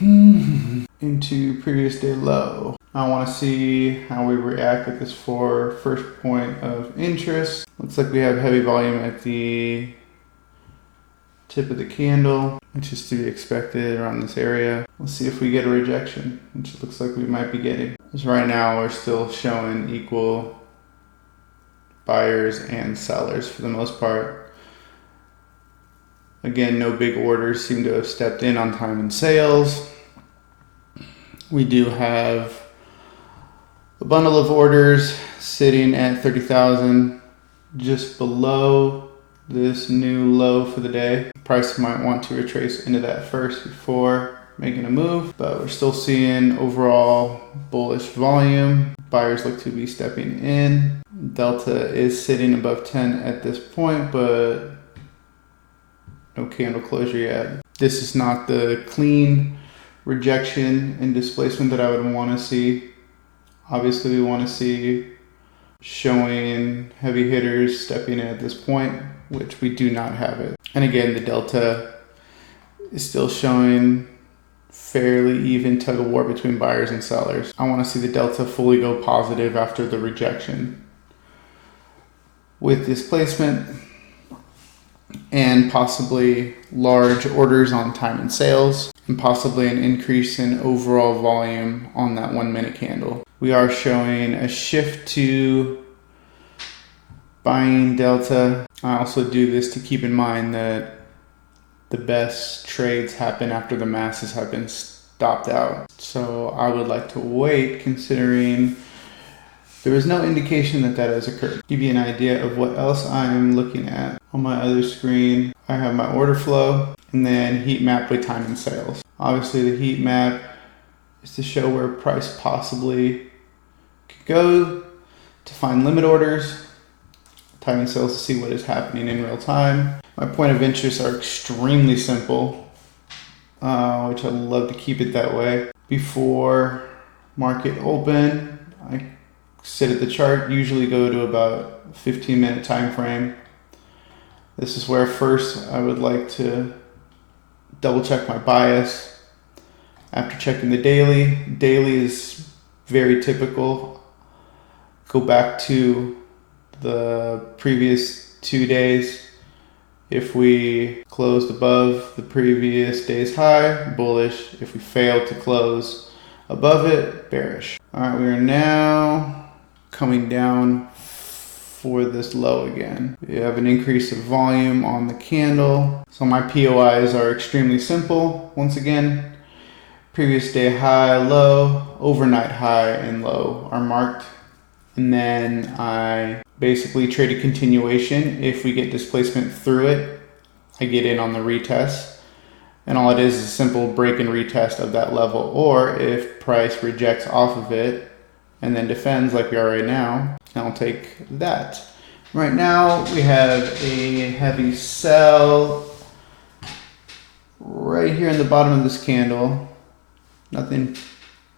into previous day low. I want to see how we react at this first point of interest. Looks like we have heavy volume at the tip of the candle, which is to be expected around this area. Let's see if we get a rejection, which it looks like we might be getting. Because right now we're still showing equal buyers and sellers for the most part. Again, no big orders seem to have stepped in on time and sales. We do have a bundle of orders sitting at 30,000, just below this new low for the day. Price might want to retrace into that first before making a move, but we're still seeing overall bullish volume. Buyers look to be stepping in. Delta is sitting above 10 at this point, but no candle closure yet. This is not the clean rejection and displacement that I would want to see. Obviously, we want to see showing heavy hitters stepping in at this point, which we do not have it. And again, the delta is still showing fairly even tug of war between buyers and sellers. I want to see the delta fully go positive after the rejection. With displacement and possibly large orders on time and sales, and possibly an increase in overall volume on that 1 minute candle. We are showing a shift to buying delta. I also do this to keep in mind that the best trades happen after the masses have been stopped out. So I would like to wait, considering there is no indication that that has occurred. Give you an idea of what else I'm looking at. On my other screen, I have my order flow and then heat map with time and sales. Obviously the heat map is to show where price possibly could go, to find limit orders, time and sales to see what is happening in real time. My point of interest are extremely simple, which I love to keep it that way. Before market open, I sit at the chart, usually go to about 15-minute time frame. This is where first I would like to double check my bias. After checking the daily is very typical. Go back to the previous 2 days. If we closed above the previous day's high, bullish. If we fail to close above it, bearish. All right, we are now coming down for this low again. We have an increase of volume on the candle. So my POIs are extremely simple. Once again, previous day high, low, overnight high and low are marked. And then I basically trade a continuation. If we get displacement through it, I get in on the retest. And all it is a simple break and retest of that level. Or if price rejects off of it and then defends like we are right now, I'll take that. Right now we have a heavy sell right here in the bottom of this candle. Nothing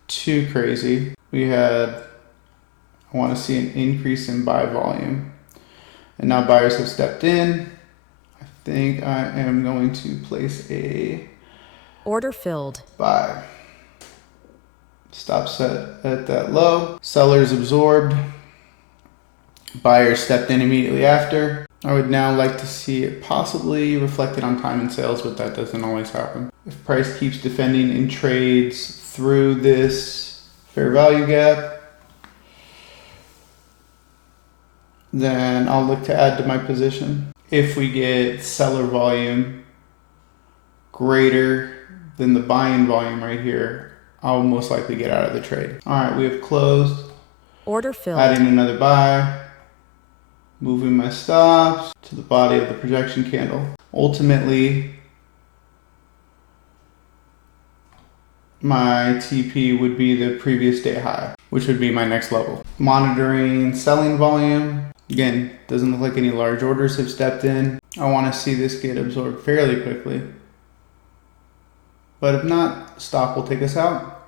too crazy. I want to see an increase in buy volume. And now buyers have stepped in. I think I am going to place a order filled buy. Stop set at that low. Sellers absorbed. Buyers stepped in immediately after. I would now like to see it possibly reflected on time and sales, but that doesn't always happen. If price keeps defending in trades through this fair value gap, then I'll look to add to my position. If we get seller volume greater than the buying volume right here, I'll most likely get out of the trade. All right, we have closed. Order filled. Adding another buy. Moving my stops to the body of the projection candle. Ultimately, my TP would be the previous day high, which would be my next level. Monitoring selling volume. Again, doesn't look like any large orders have stepped in. I want to see this get absorbed fairly quickly. But if not, stop will take us out.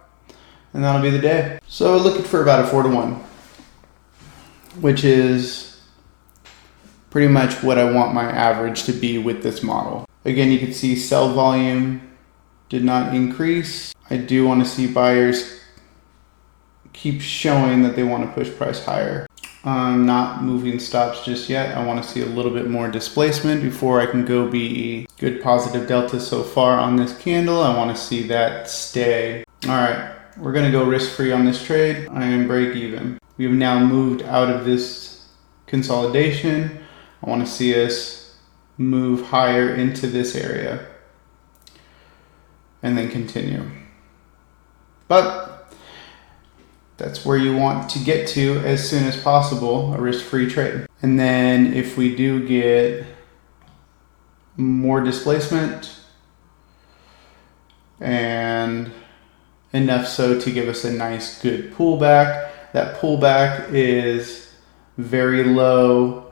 And that'll be the day. So looking for about a 4-to-1, which is pretty much what I want my average to be with this model. Again, you can see sell volume did not increase. I do want to see buyers keep showing that they want to push price higher. I'm not moving stops just yet. I want to see a little bit more displacement before I can go be good positive delta so far on this candle. I want to see that stay. All right, we're going to go risk-free on this trade. I am break even. We have now moved out of this consolidation. I want to see us move higher into this area and then continue. But that's where you want to get to as soon as possible, a risk-free trade. And then if we do get more displacement and enough so to give us a nice good pullback, that pullback is very low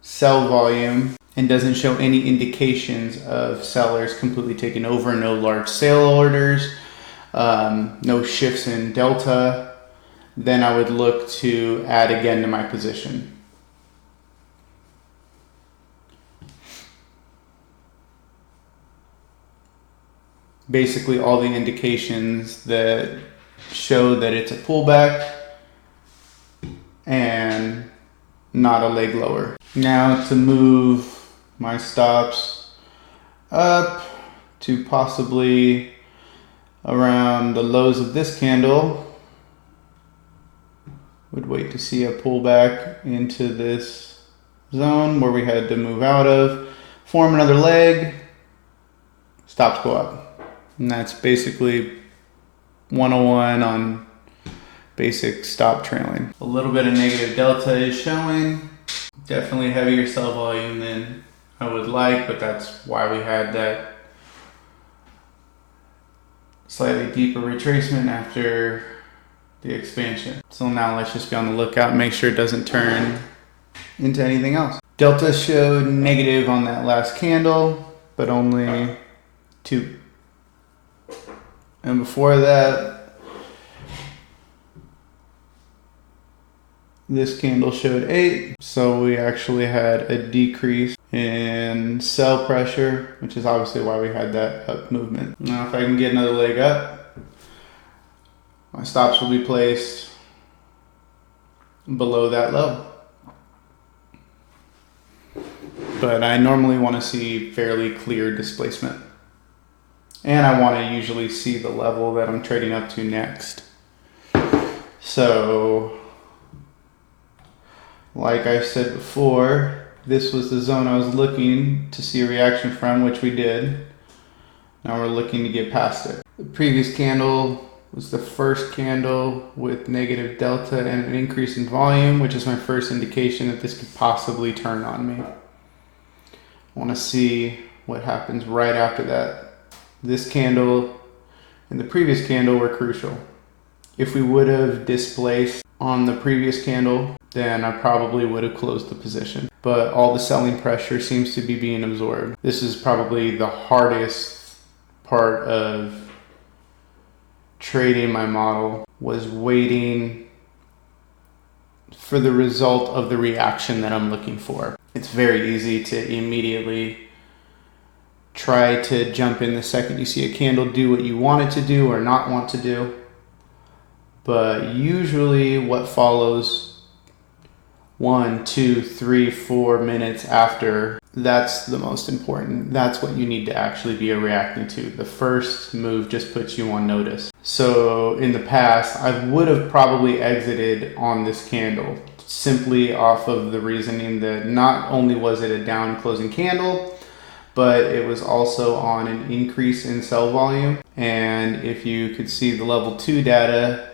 sell volume and doesn't show any indications of sellers completely taking over, no large sale orders, no shifts in delta, then I would look to add again to my position. Basically all the indications that show that it's a pullback and not a leg lower. Now to move my stops up to possibly around the lows of this candle, would wait to see a pullback into this zone where we had to move out of, form another leg, stops go up. And that's basically 101 on basic stop trailing. A little bit of negative delta is showing. Definitely heavier sell volume than I would like, but that's why we had that slightly deeper retracement after the expansion. So now let's just be on the lookout and make sure it doesn't turn into anything else. Delta showed negative on that last candle, but only 2. And before that, this candle showed 8. So we actually had a decrease in sell pressure, which is obviously why we had that up movement. Now if I can get another leg up, my stops will be placed below that low. But I normally want to see fairly clear displacement. And I want to usually see the level that I'm trading up to next. So, like I said before, this was the zone I was looking to see a reaction from, which we did. Now we're looking to get past it. The previous candle was the first candle with negative delta and an increase in volume, which is my first indication that this could possibly turn on me. I want to see what happens right after that. This candle and the previous candle were crucial. If we would have displaced on the previous candle, then I probably would have closed the position. But all the selling pressure seems to be being absorbed. This is probably the hardest part of trading my model, was waiting for the result of the reaction that I'm looking for. It's very easy to immediately try to jump in the second you see a candle do what you want it to do or not want to do. But usually what follows 1, 2, 3, 4 minutes after, that's the most important. That's what you need to actually be reacting to. The first move just puts you on notice. So in the past, I would have probably exited on this candle simply off of the reasoning that not only was it a down closing candle, but it was also on an increase in sell volume. And if you could see the level 2 data,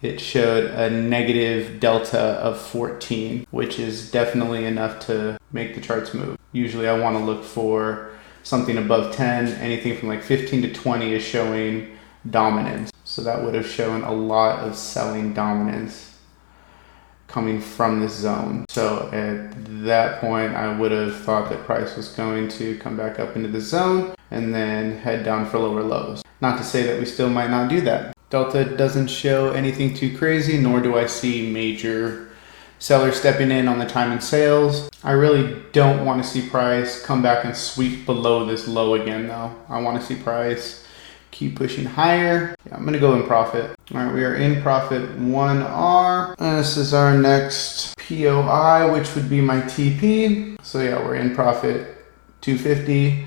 it showed a negative delta of 14, which is definitely enough to make the charts move. Usually I want to look for something above 10. Anything from like 15 to 20 is showing dominance. So that would have shown a lot of selling dominance coming from this zone. So at that point, I would have thought that price was going to come back up into the zone and then head down for lower lows. Not to say that we still might not do that. Delta doesn't show anything too crazy, nor do I see major sellers stepping in on the time and sales. I really don't want to see price come back and sweep below this low again though. I want to see price keep pushing higher. Yeah, I'm going to go in profit. All right, we are in profit 1R. And this is our next POI, which would be my TP. So yeah, we're in profit 250,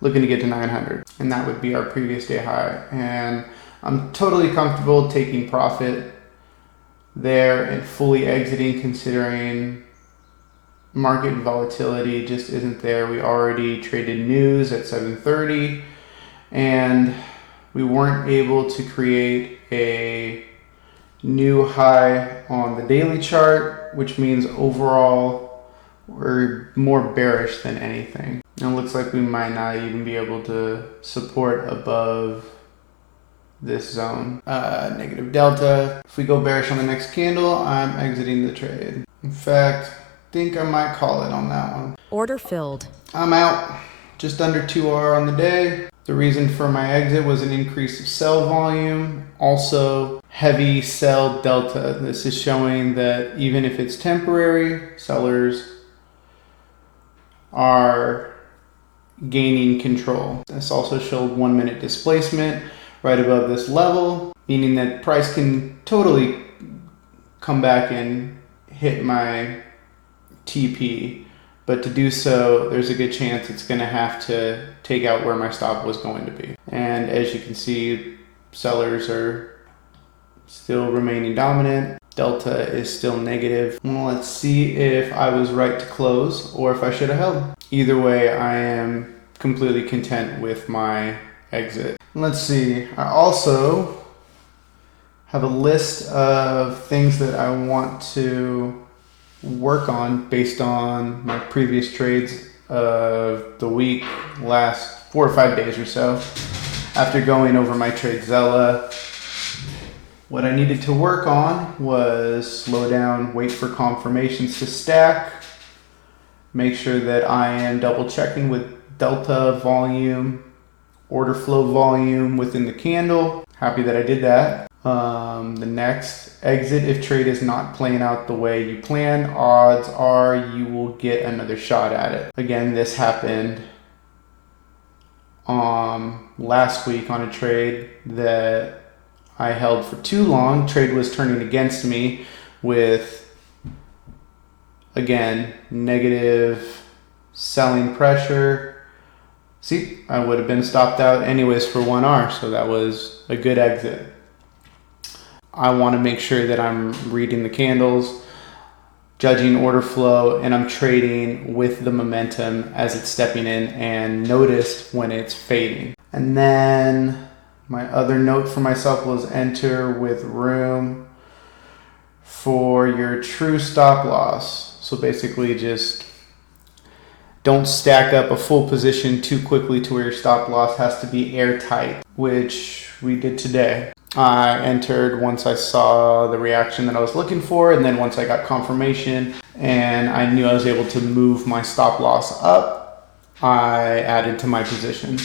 looking to get to 900. And that would be our previous day high. And I'm totally comfortable taking profit there and fully exiting, considering market volatility just isn't there. We already traded news at 7:30 and we weren't able to create a new high on the daily chart, which means overall we're more bearish than anything. And it looks like we might not even be able to support above this zone. Negative delta. If we go bearish on the next candle, I'm exiting the trade. In fact, I think I might call it on that one. Order filled. I'm out. Just under 2R on the day. The reason for my exit was an increase of sell volume. Also, heavy sell delta. This is showing that even if it's temporary, sellers are gaining control. This also showed 1 minute displacement right above this level, meaning that price can totally come back and hit my TP. But to do so, there's a good chance it's going to have to take out where my stop was going to be. And as you can see, sellers are still remaining dominant. Delta is still negative. Well, let's see if I was right to close or if I should have held. Either way, I am completely content with my exit. Let's see. I also have a list of things that I want to work on based on my previous trades of the week, last 4 or 5 days or so. After going over my trade Zella, what I needed to work on was slow down, wait for confirmations to stack, make sure that I am double checking with delta volume, order flow volume within the candle. Happy that I did that. The next, exit if trade is not playing out the way you plan. Odds are you will get another shot at it. Again, this happened last week on a trade that I held for too long. Trade was turning against me with, again, negative selling pressure. See, I would have been stopped out anyways for 1R, so that was a good exit. I want to make sure that I'm reading the candles, judging order flow, and I'm trading with the momentum as it's stepping in and notice when it's fading. And then my other note for myself was enter with room for your true stop loss. So basically just don't stack up a full position too quickly to where your stop loss has to be airtight, which we did today. I entered once I saw the reaction that I was looking for, and then once I got confirmation and I knew I was able to move my stop loss up, I added to my position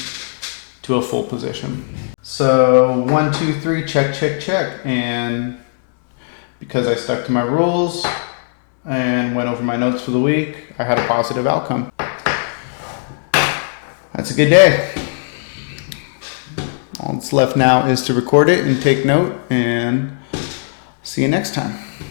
to a full position. So 1, 2, 3, check, check, check. And because I stuck to my rules and went over my notes for the week, I had a positive outcome. That's a good day. All that's left now is to record it and take note, and see you next time.